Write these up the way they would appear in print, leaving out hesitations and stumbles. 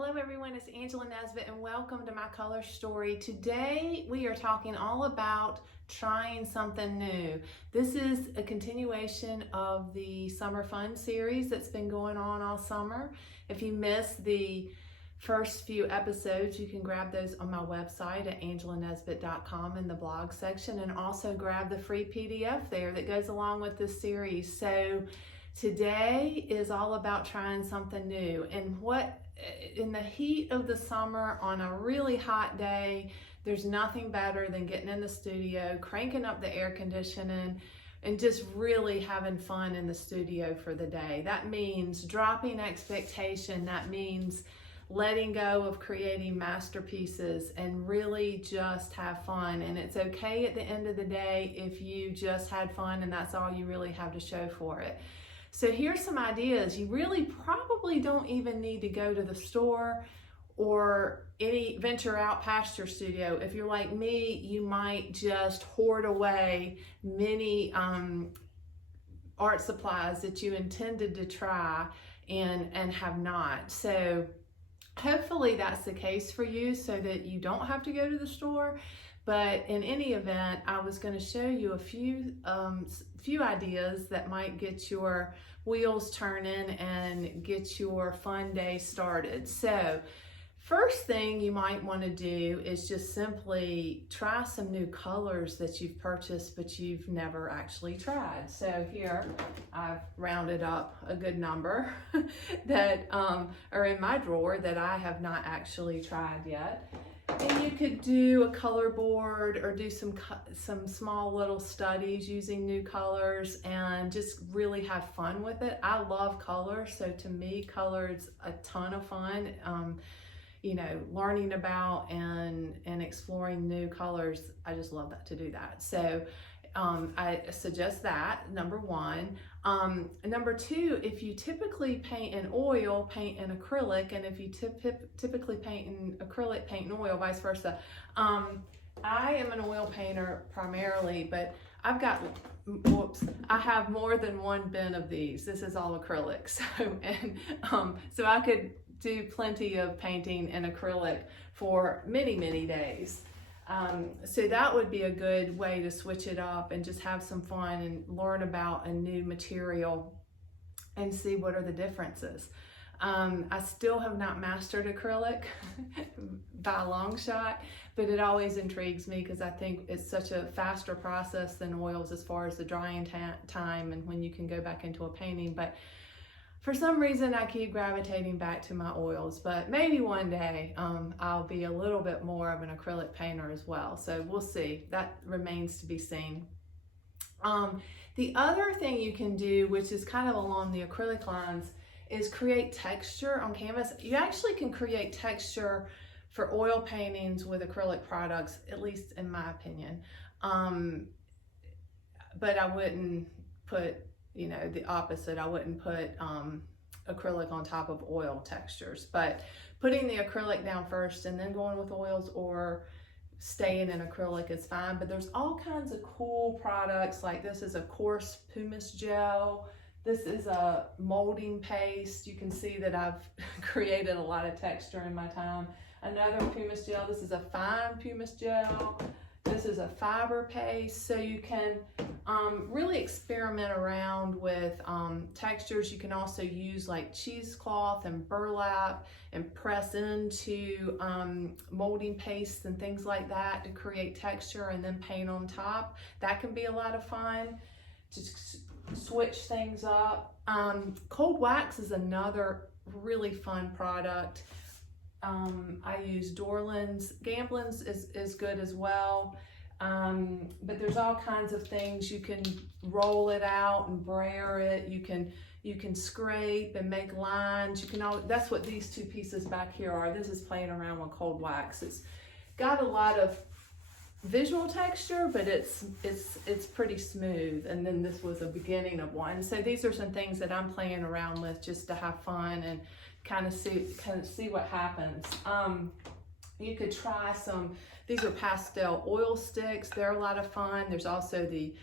Hello everyone, it's Angela Nesbitt and welcome to my color story. Today we are talking all about trying something new. This is a continuation of the Summer Fun series that's been going on all summer. If you missed the first few episodes, you can grab those on my website at angelanesbitt.com in the blog section, and also grab the free PDF there that goes along with this series. So today is all about trying something new, and in the heat of the summer on a really hot day, there's nothing better than getting in the studio, cranking up the air conditioning, and just really having fun in the studio for the day. That means dropping expectation. That means letting go of creating masterpieces and really just have fun. And it's okay at the end of the day if you just had fun and that's all you really have to show for it. So here's some ideas. You really probably don't even need to go to the store or venture out past your studio. If you're like me, you might just hoard away many art supplies that you intended to try and have not. So hopefully that's the case for you so that you don't have to go to the store. But in any event, I was going to show you a few ideas that might get your wheels turning and get your fun day started. So first thing you might want to do is just simply try some new colors that you've purchased but you've never actually tried. So here I've rounded up a good number that are in my drawer that I have not actually tried yet. And you could do a color board or do some small little studies using new colors and just really have fun with it. I love color, so to me, color is a ton of fun. Learning about and exploring new colors, I just love to do that. So I suggest that, number one. Number two, if you typically paint in oil, paint in acrylic, and if you typically paint in acrylic, paint in oil, vice versa. I am an oil painter primarily, but I have more than one bin of these. This is all acrylic, so I could do plenty of painting in acrylic for many, many days. So that would be a good way to switch it up and just have some fun and learn about a new material and see what are the differences. I still have not mastered acrylic by a long shot, but it always intrigues me because I think it's such a faster process than oils as far as the drying time and when you can go back into a painting. But for some reason, I keep gravitating back to my oils, but maybe one day I'll be a little bit more of an acrylic painter as well. So we'll see. That remains to be seen. The other thing you can do, which is kind of along the acrylic lines, is create texture on canvas. You actually can create texture for oil paintings with acrylic products, at least in my opinion. But I wouldn't put the opposite. I wouldn't put acrylic on top of oil textures, but putting the acrylic down first and then going with oils or staying in acrylic is fine. But there's all kinds of cool products, like this is a coarse pumice gel. This is a molding paste. You can see that I've created a lot of texture in my time. Another pumice gel. This is a fine pumice gel. This is a fiber paste, so you can really experiment around with textures. You can also use like cheesecloth and burlap and press into molding pastes and things like that to create texture and then paint on top. That can be a lot of fun to switch things up. Cold wax is another really fun product. I use Dorland's. Gamblin's is good as well. But there's all kinds of things. You can roll it out and brayer it. You can scrape and make lines. That's what these two pieces back here are. This is playing around with cold wax. It's got a lot of visual texture, but it's pretty smooth. And then this was a beginning of one. So these are some things that I'm playing around with just to have fun and kind of see what happens. You could try these are pastel oil sticks. They're a lot of fun. There's also the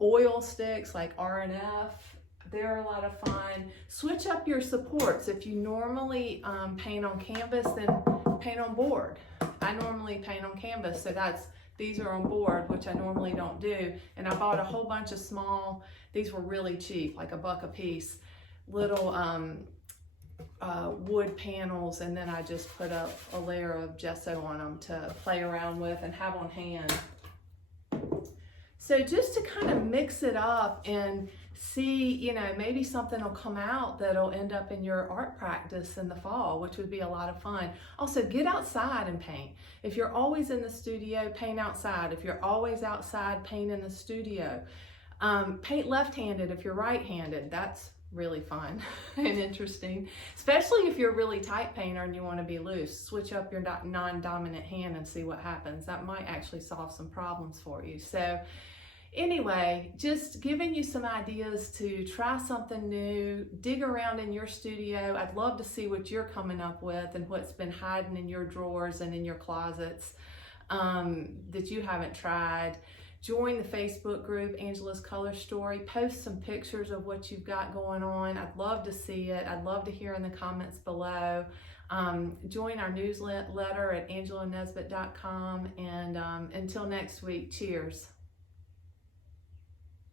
oil sticks like R&F, They're a lot of fun. Switch up your supports. If you normally paint on canvas, then paint on board. I normally paint on canvas, so these are on board, which I normally don't do. And I bought a whole bunch of small, these were really cheap, like $1 a piece, little wood panels, and then I just put up a layer of gesso on them to play around with and have on hand. So just to kind of mix it up and see, you know, maybe something will come out that'll end up in your art practice in the fall, which would be a lot of fun. Also, get outside and paint. If you're always in the studio, paint outside. If you're always outside, paint in the studio. Paint left-handed if you're right-handed. That's really fun and interesting, especially if you're a really tight painter and you want to be loose. Switch up your non-dominant hand and see what happens. That might actually solve some problems for you. So anyway, just giving you some ideas to try something new, dig around in your studio. I'd love to see what you're coming up with and what's been hiding in your drawers and in your closets that you haven't tried. Join the Facebook group, Angela's Color Story. Post some pictures of what you've got going on. I'd love to see it. I'd love to hear in the comments below. Join our newsletter at angelanesbitt.com. And until next week, cheers.